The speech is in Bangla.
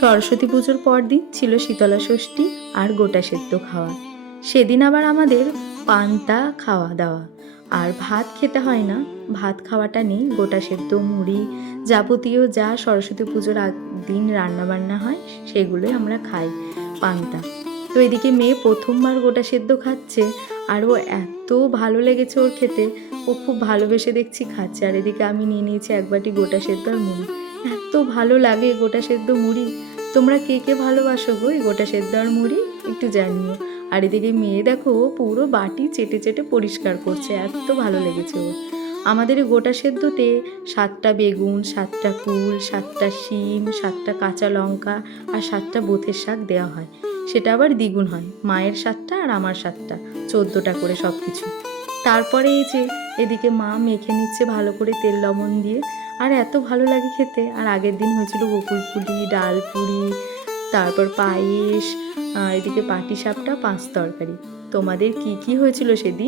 সরস্বতী পুজোর পর দিন ছিল শীতলা ষষ্ঠী আর গোটা সেদ্ধ খাওয়া। সেদিন আবার আমাদের পান্তা খাওয়া দাওয়া, আর ভাত খেতে হয় না। ভাত খাওয়াটা নেই, গোটা সেদ্ধ মুড়ি যাবতীয় যা সরস্বতী পুজোর দিন রান্নাবান্না হয় সেগুলোই আমরা খাই, পান্তা। তো এদিকে মেয়ে প্রথমবার গোটা সেদ্ধ খাচ্ছে, আর ও এত ভালো লেগেছে ওর খেতে, ও খুব ভালোবেসে দেখছি খাচ্ছে। আর এদিকে আমি নিয়ে নিয়েছি এক বাটি গোটা সেদ্ধ আর মুড়ি। এত ভালো লাগে গোটা সেদ্ধ মুড়ি। তোমরা কে কে ভালোবাসো গো এই গোটা সেদ্ধ আর মুড়ি, একটু জানিও। আর এদিকে মেয়ে দেখো পুরো বাটি চেটে চেটে পরিষ্কার করছে, এত ভালো লেগেছে ওর। আমাদের এই গোটা সেদ্ধতে 7টা বেগুন, 7টা কুল, 7টা শিম, 7টা কাঁচা লঙ্কা আর 7টা বোথের শাক দেওয়া হয়। সেটা আবার দ্বিগুণ হয়, মায়ের 7টা আর আমার 7টা, 14টা করে সব কিছু। তারপরে এই যে এদিকে মা মেখে নিচ্ছে ভালো করে তেল লবণ দিয়ে, আর এত ভালো লাগে খেতে। আর আগের দিন হয়েছিল বকুল পুলি, ডাল পুরি, তারপর পায়েস, এদিকে পাটিসাপটা, 5 তরকারি। তোমাদের কি কি হয়েছিল সেদিন?